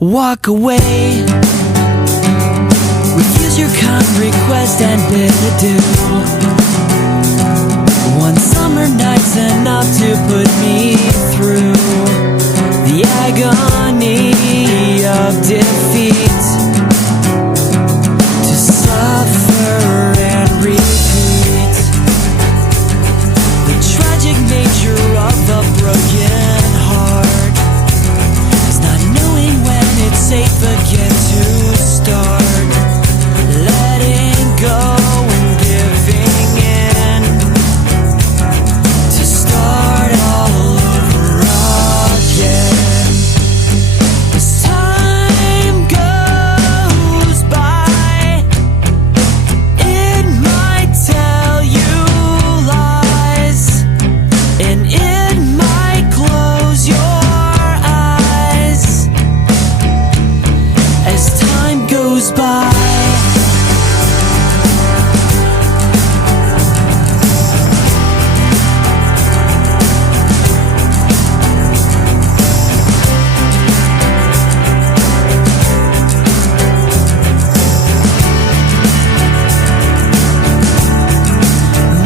Walk away, refuse your kind request and bid adieu. One summer night's enough to put me through the agony of defeat, to suffer and repeat the tragic nature of a broken heart is not knowing when it's safe again to start, letting go and giving in, to start all over again. As time goes by, it might tell you lies, and it might close your eyes as time goes by.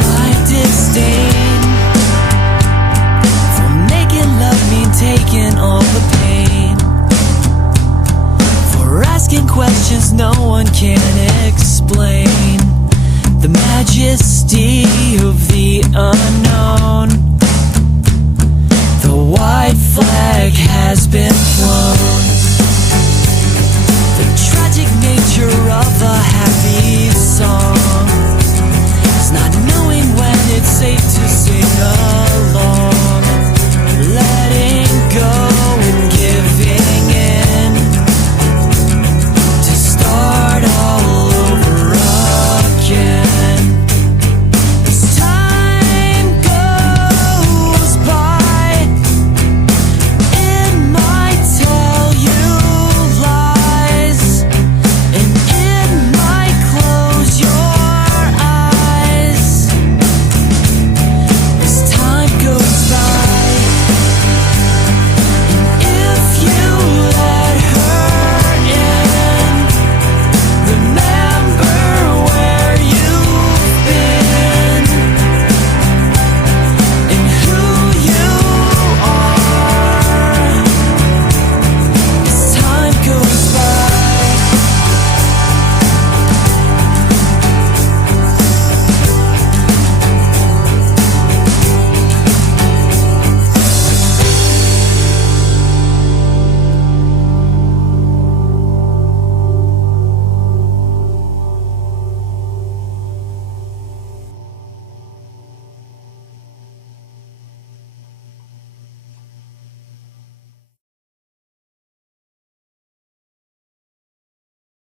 My disdain for making love mean taking all the pain, for asking questions no one can explain, the majesty of the unknown. The white flag has been flown.